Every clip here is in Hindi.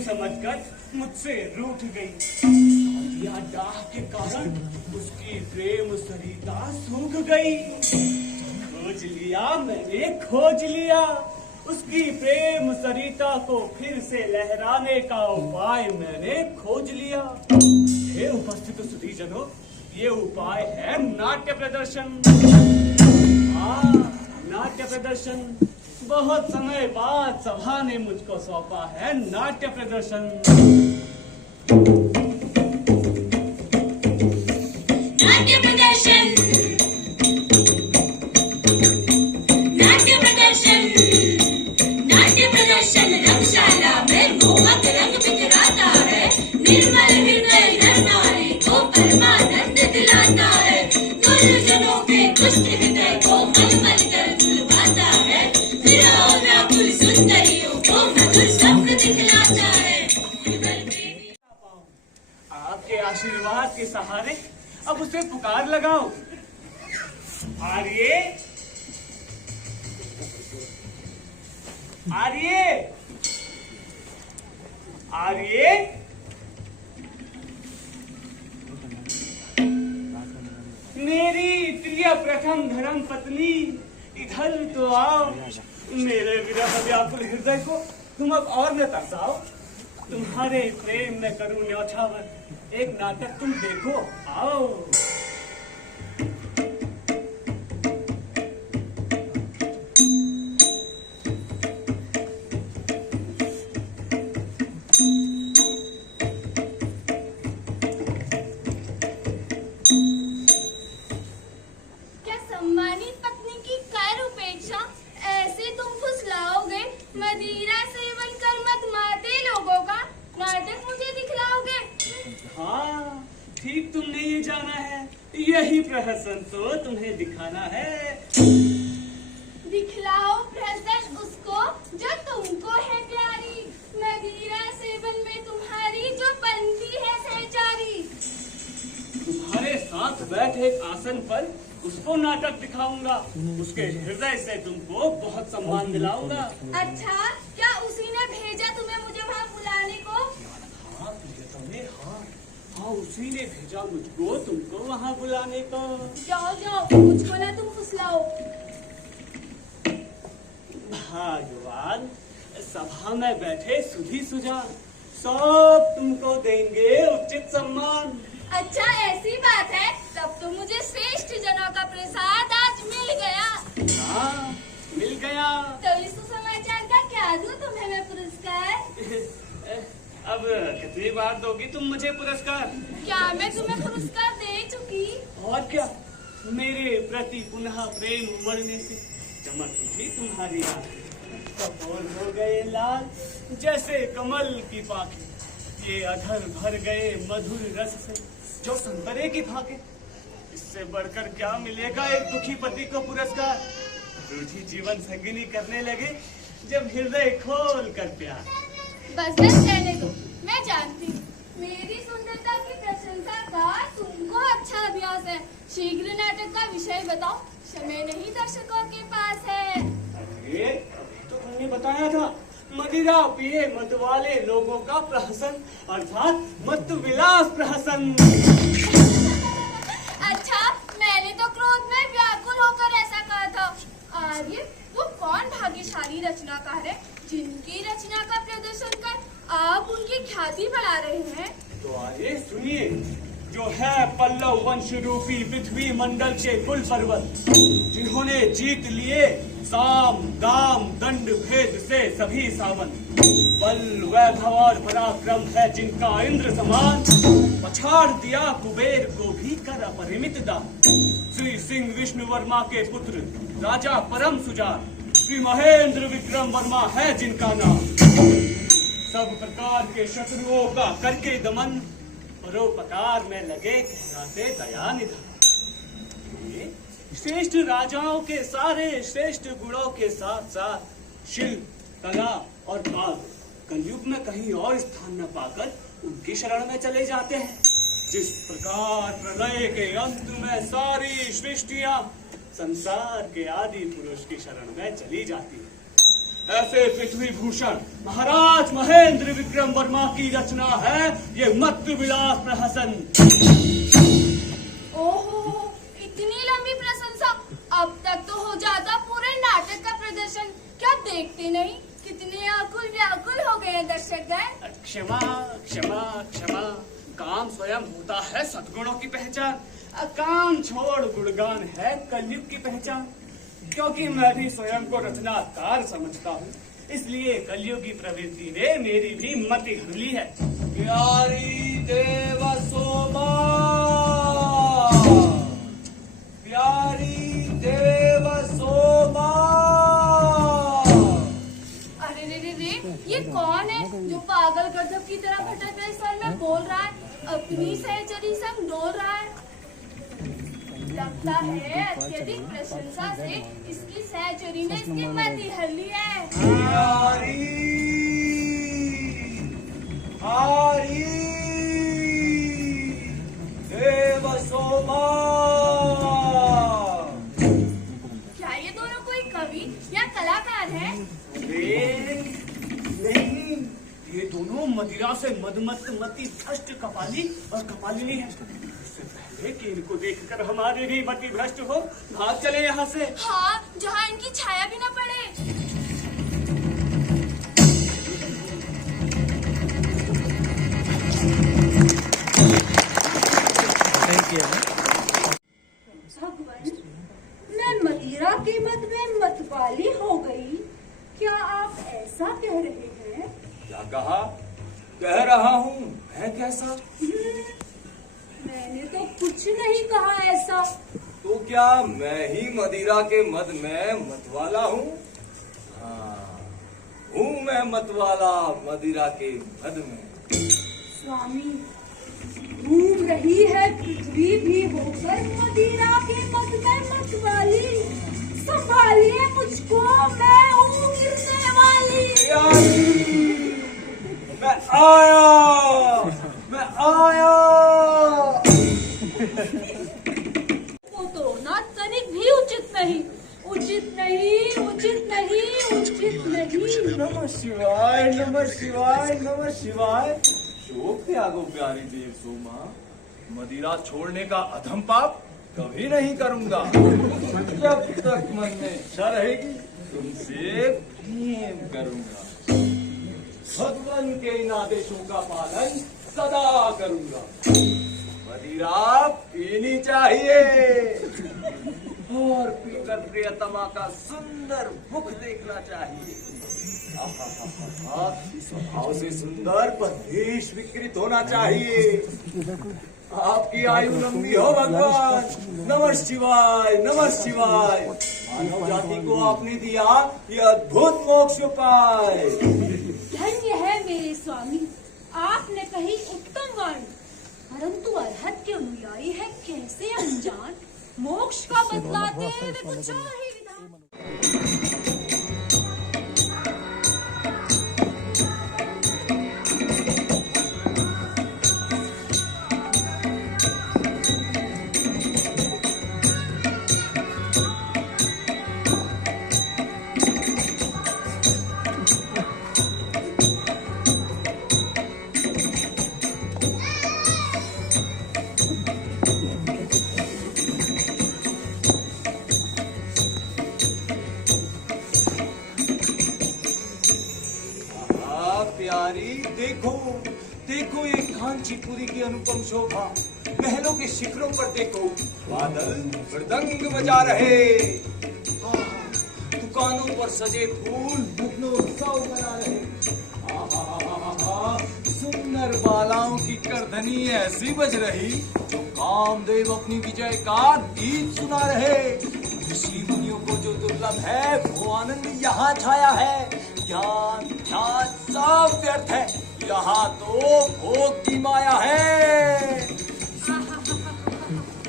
प्रेम समझकर मुझसे रूठ गई। या डाह के कारण उसकी प्रेम सरिता सूख गई। खोज लिया मैंने खोज लिया, उसकी प्रेम सरिता को फिर से लहराने का उपाय मैंने खोज लिया। हे उपस्थित सुधीजनों, ये उपाय है नाट्य प्रदर्शन। हाँ, नाट्य प्रदर्शन। बहुत समय बाद सभा ने मुझको सौंपा है नाट्य प्रदर्शन। नाट्य प्रदर्शन, नाट्य प्रदर्शन, नाट्य प्रदर्शन। रंगशाला में मोहक रंग बिखराता है, निर्मल हृदय नर नारी को परमानंद दिलाता है। गुरुजनों के दुष्ट हृदय को मलमल कर झुलवाता है, विरह व्याकुल सुंदरियों को मधुर स्वप्न दिखलाता है। आपके आशीर्वाद के सहारे अब उसे पुकार लगाओ। आर्ये, आर्ये, आर्ये। मेरी प्रिय प्रथम धर्म पत्नी, इधर तो आओ। मेरे विरह व्याकुल हृदय को तुम अब और न तरसाओ। तुम्हारे प्रेम में करूं न्यौछावर, एक नाटक तुम देखो आओ। क्या सम्मानित पत्नी की कर उपेक्षा ऐसे तुम फुसलाओगे? मदिरा सेवन कर मत माते लोगों का नाटक मुझे दिखलाओगे? हाँ, ठीक तुमने ये जाना है। यही प्रहसन तो तुम्हें दिखाना है। दिखलाओ प्रहसन उसको जो तुमको है प्यारी, मदिरा सेवन में तुम्हारी जो बनती है सहचारी। तुम्हारे साथ बैठे एक आसन पर उसको नाटक दिखाऊंगा। उसके हृदय से तुमको बहुत सम्मान दिलाऊंगा। अच्छा, क्या उसी ने भेजा तुम्हें मुझे वहाँ बुलाने को? हाँ प्रियतमे, हाँ हाँ, उसी ने भेजा मुझको तुमको वहाँ बुलाने को। जाओ जाओ, मुझको ना तुम फुसलाओ। भगवान, सभा में बैठे सुधी सुजान सब तुमको देंगे उचित सम्मान। अच्छा ऐसी बात है, तब तो मुझे श्रेष्ठ जनों का प्रसाद आज मिल गया। हाँ, मिल गया। तो इस समाचार का क्या दूं तुम्हें मैं पुरस्कार? अब कितनी बार दोगी तुम मुझे पुरस्कार? क्या मैं तुम्हें पुरस्कार दे चुकी? और क्या, मेरे प्रति पुनः प्रेम उमड़ने से चमक उठी तुम्हारी आंखें। कपोल हो गए लाल जैसे कमल की पाखे, ये अधर भर गए मधुर रस से जो संतरे की फाके। इससे बढ़कर क्या मिलेगा एक दुखी पति को पुरस्कार? रूठी जीवन संगिनी करने लगे जब हृदय खोल कर प्यार। बस बस रहने दो, मैं जानती हूँ मेरी सुंदरता की प्रशंसा का तुमको अच्छा अभ्यास है। शीघ्र नाटक का विषय बताओ, समय नहीं दर्शकों के पास है। अरे तो तुमने बताया था, मदिरा पिए मत वाले लोगों का प्रहसन, अर्थात मत विलास प्रहसन। अच्छा, मैंने तो क्रोध में व्याकुल होकर ऐसा कहा था। आर्य, वो कौन भाग्यशाली रचनाकार है जिनकी रचना का प्रदर्शन कर आप उनकी ख्याति बढ़ा रहे हैं? तो आइए सुनिए, जो है पल्लव वंश रूपी पृथ्वी मंडल के कुल पर्वत, जिन्होंने जीत लिए साम दाम दंड भेद से सभी सावन। बल वैभव और पराक्रम है जिनका इंद्र समान, पछाड़ दिया कुबेर को भी कर अपरिमित दान। श्री सिंह विष्णु वर्मा के पुत्र राजा परम सुजान, श्री महेंद्र विक्रम वर्मा है जिनका नाम। सब प्रकार के शत्रुओं का करके दमन, परोपकार में लगे कहलाते दया निधान। श्रेष्ठ राजाओं के सारे श्रेष्ठ गुणों के साथ साथ शिल्प, कला और काव्य कलयुग में कहीं और स्थान न पाकर उनकी शरण में चले जाते हैं। जिस प्रकार प्रलय के अंत में सारी सृष्टियां संसार के आदि पुरुष की शरण में चली जाती है, ऐसे पृथ्वी भूषण महाराज महेंद्र विक्रम वर्मा की रचना है ये मत विलास प्रहसन। ओहो, इतनी लंबी प्रशंसा। अब तक तो हो जाता पूरे नाटक का प्रदर्शन। क्या देखते नहीं कितने आकुल व्याकुल हो गए दर्शकगण। क्षमा क्षमा क्षमा, काम स्वयं होता है सद्गुणों की पहचान। काम छोड़ गुणगान है कलयुग की पहचान। क्योंकि मैं भी स्वयं को रचनाकार समझता हूँ, इसलिए कलयुग की प्रवृत्ति ने मेरी भी मति हर ली है। प्यारी देव सोमा, प्यारी देव सोमा। अरे रे, ये कौन है जो पागल गधब की तरह भटक रहे स्वर में बोल रहा है, अपनी सहचरी संग डोल रहा है। लगता है अत्यधिक प्रशंसा से इसकी सहचरी ने इसकी मति हर ली है। हरी हरी देव सोमा। क्या ये दोनों कोई कवि या कलाकार हैं? नहीं, ये दोनों मदिरा से मदमस्त मति भ्रष्ट कपाली और कपालिनी है। इससे पहले कि इनको देखकर हमारे भी मति भ्रष्ट हो, भाग चले यहाँ से। हाँ, जहाँ इनकी छाया भी न पड़े। भगवान, मैं मदिरा के मत में मतवाली हो गई, क्या आप ऐसा कह रहे हैं? क्या कहा? कह रहा हूँ मैं कैसा? मैंने तो कुछ नहीं कहा ऐसा। तो क्या मैं ही मदिरा के मद में मतवाला हूँ? हाँ, हूँ मैं मतवाला मदिरा के मद में। स्वामी, घूम रही है पृथ्वी भी होकर मदिरा के मद में मतवाली। संभालिए मुझको, मैं हूँ गिरने वाली। मैं आया, मैं आया। वो तो ना तनिक भी उचित नहीं, उचित नहीं, उचित नहीं, उचित नहीं। नमः शिवाय, नमः शिवाय, नमः शिवाय। शोक त्यागो प्यारी देव सोमा, मदिरा छोड़ने का अधम पाप कभी नहीं करूंगा। जब तक मन में इच्छा रहेगी तुमसे प्रेम करूंगा। भगवान के इन आदेशों का पालन सदा करूंगा। मदिरा पीनी चाहिए और पीकर प्रियतमा का सुंदर मुख देखना चाहिए। स्वभाव से सुंदर पर देश विकृत होना चाहिए। आपकी आयु लंबी हो भगवान। नमः शिवाय, नमः शिवाय। मानव जाति को आपने दिया ये अद्भुत मोक्ष उपाय। धन्य है मेरे स्वामी, आपने कही उत्तम वाणी, परंतु अरहत के अनुयायी है कैसे अनजान। मोक्ष का बतलाते हैं वे कुछ और ही विधान। प्यारी देखो, देखो ये कांचीपुरी की अनुपम शोभा। महलों के शिखरों पर देखो बादल मृदंग बजा रहे। दुकानों पर सजे फूल मग्नोत्सव मना रहे। सुंदर बालाओं की करधनी ऐसी बज रही जो कामदेव अपनी विजय का गीत सुना रहे। ऋषि मुनियों को जो दुर्लभ है वो आनंद यहाँ छाया है। ज्ञान ध्यान सब व्यर्थ है, यहाँ तो भोग की माया है।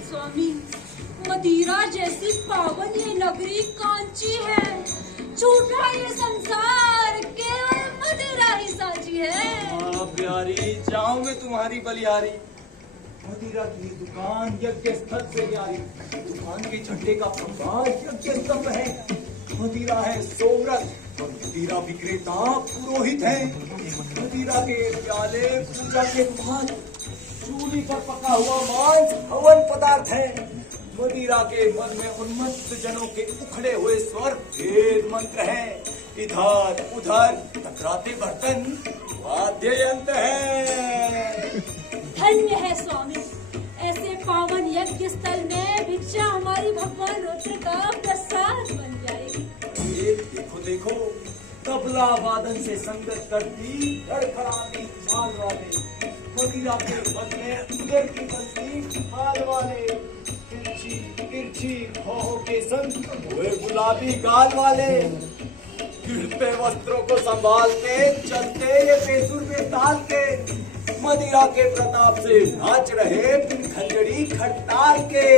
स्वामी, मदिरा जैसी पावन ये नगरी कांची है। झूठा ये संसार केवल मदिरा ही साची है। प्यारी जाऊं मैं तुम्हारी बलिहारी। मदिरा की दुकान यज्ञ स्थल से न्यारी। दुकान के झंडे का प्रभाव यज्ञ स्तंभ है। मदिरा है सोमरस और मदिरा विक्रेता पुरोहित हैं। मदिरा के प्याले पूजा के बाद चूल्ही पर पका हुआ मांस हवन पदार्थ है। मदिरा के मन में उन्मत्त जनों के उखड़े हुए स्वर वेद मंत्र हैं। इधर उधर टकराते बर्तन वाद्य यंत्र है। धन्य है स्वामी, ऐसे पावन यज्ञ स्थल में भिक्षा हमारी भगवान रुद्र का प्रसाद बन जाएगी। देखो देखो, तबला वादन से संगत करती धड़खड़ाती चाल वाले, मदिरा के मन में उदर की बनती हाल वाले, तिरछी तिरछी हो के संग हुए गुलाबी गाल वाले, गिरते वस्त्रों को संभालते चलते ये बेसुर बेताल के, मदिरा के प्रताप से नाच रहे बिन खंजरी खड़ताल के।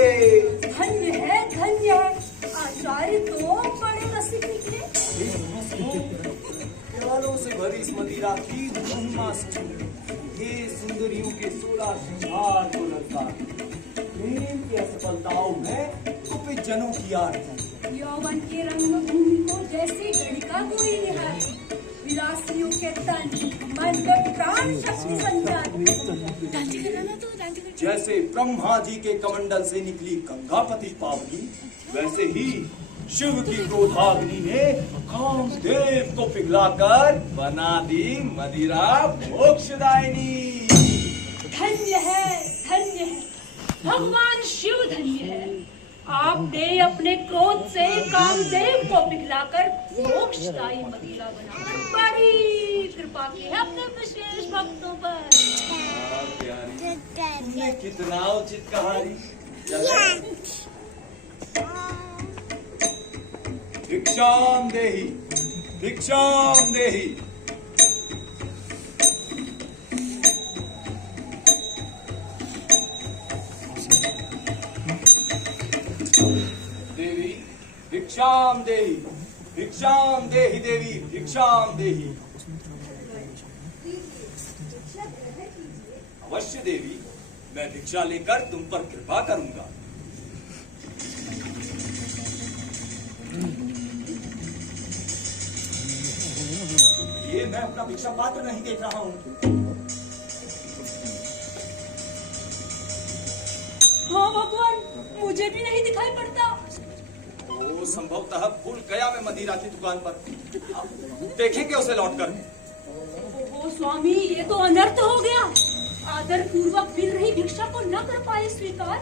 धन्य है आचार्य तो बड़े रसिक निकले। प्यालों से भरी इस मदिरा की महिमा सुन, ये सुंदरियों के 16 श्रृंगार को लगता, प्रेम की असफलताओं में कुपित जनों की आरती। यौवन के रंग भूमि को जैसे गणिका कोई निहारी, विलासियों के तन मन में प्राण शक्ति संचार। जैसे ब्रह्मा जी के कमंडल से निकली गंगापति पावनी, वैसे ही शिव की क्रोधाग्नि ने कामदेव को पिघलाकर बना दी मदिरा मोक्षदायिनी। धन्य है भगवान शिव धन्य है, आपने अपने क्रोध से कामदेव को पिघलाकर मोक्षदायी मदिरा बनाकर बड़ी कृपा की है अपने विशेष भक्तों पर। प्यारी, तुमने कितना उचित कहा री। भिक्षाम देहि, भिक्षाम देहि। देवी भिक्षाम देहि, भिक्षाम देहि देवी, भिक्षाम देहि। अवश्य देवी, मैं भिक्षा लेकर तुम पर कृपा करूंगा। ये मैं अपना भिक्षा पात्र नहीं देख रहा हूँ। हाँ भगवान, मुझे भी नहीं दिखाई पड़ता। तो संभवतः भूल गया मैं मदिरा की दुकान पर। देखेंगे उसे लौटकर। ओहो स्वामी, ये तो अनर्थ हो गया। आदर पूर्वक मिल रही भिक्षा को न कर पाए स्वीकार।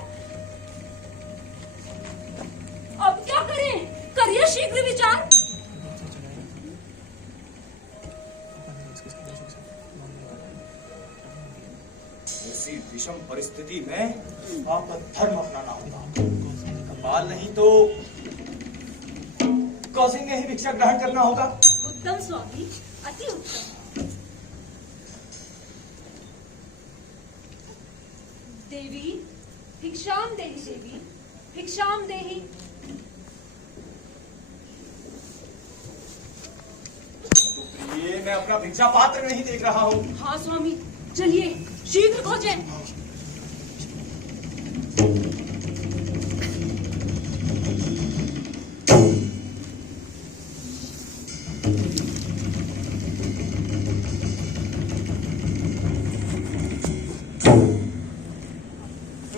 अब क्या करें? करिए शीघ्र विचार। ऐसी विषम परिस्थिति में आपका धर्म अपनाना होगा। कपाल नहीं तो कौशिक ने ही भिक्षा ग्रहण करना होगा। उत्तम स्वामी, अति उत्तम। देवी भिक्षाम देहि, देवी भिक्षाम देहि। ये मैं अपना भिक्षा पात्र नहीं देख रहा हूँ। हाँ स्वामी, चलिए शीघ्र खोजें।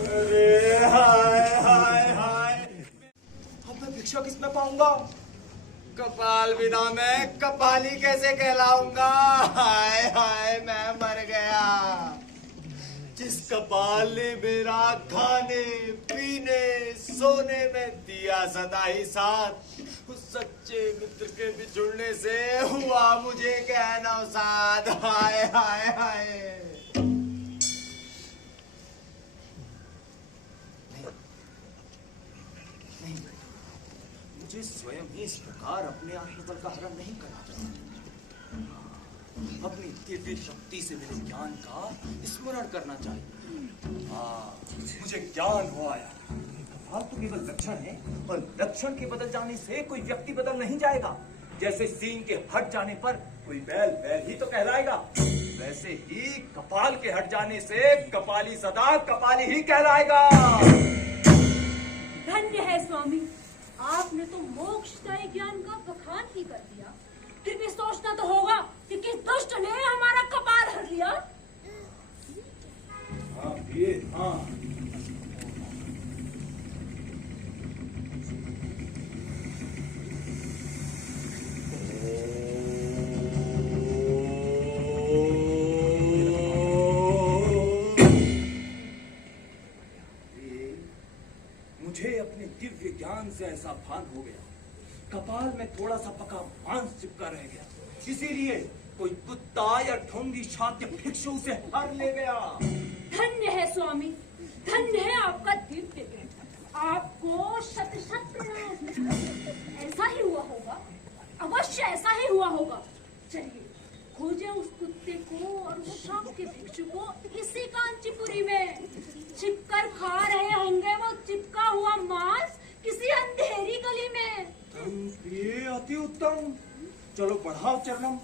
अरे हाय हाय हाय, अब मैं भिक्षा किसमें पाऊंगा? कपाल बिना मैं कपाली कैसे कहलाऊंगा? हाय हाय, मैं मर गया। जिस कपाल ने मेरा खाने पीने सोने में दिया सदा ही साथ, उस सच्चे मित्र के बिछुड़ने से हुआ मुझे क्या नौसाद। हाय हाय हाय। नहीं, मुझे स्वयं ही इस प्रकार अपने आत्मबल का हरण नहीं करना चाहिए। अपनी दिव्य शक्ति से मिले ज्ञान का स्मरण करना चाहिए। मुझे ज्ञान हो आया। कपाल तो केवल लक्षण है, और लक्षण के बदल जाने से कोई व्यक्ति बदल नहीं जाएगा। जैसे सींग के हट जाने पर कोई बैल बैल ही तो कहलाएगा, वैसे ही कपाल के हट जाने से कपाली सदा कपाली ही कहलाएगा। धन्य है स्वामी, आपने तो मोक्षदायी ज्ञान का बखान ही कर दिया। फिर भी सोचना तो होगा कि किस दुष्ट ने हमारा कपाल हर लिया। हाँ पिए, हाँ। मुझे अपने दिव्य ज्ञान से ऐसा भान हो गया, कपाल में थोड़ा सा पका मांस चिपका रह गया, इसीलिए कोई कुत्ता या ढोंगी शाक्य भिक्षु से हर ले गया। धन्य है स्वामी, धन्य है आपका दिव्य ज्ञान। आपको शत शत प्रणाम। ऐसा ही हुआ होगा, अवश्य ऐसा ही हुआ होगा। चलिए खोजे उस कुत्ते को और उस शाक्य भिक्षु को इसी कांचीपुरी में। छिपकर खा रहे होंगे वो चिपका हुआ मांस किसी अंधेरी गली में। ये अति उत्तम। चलो बढ़ाओ चरणम।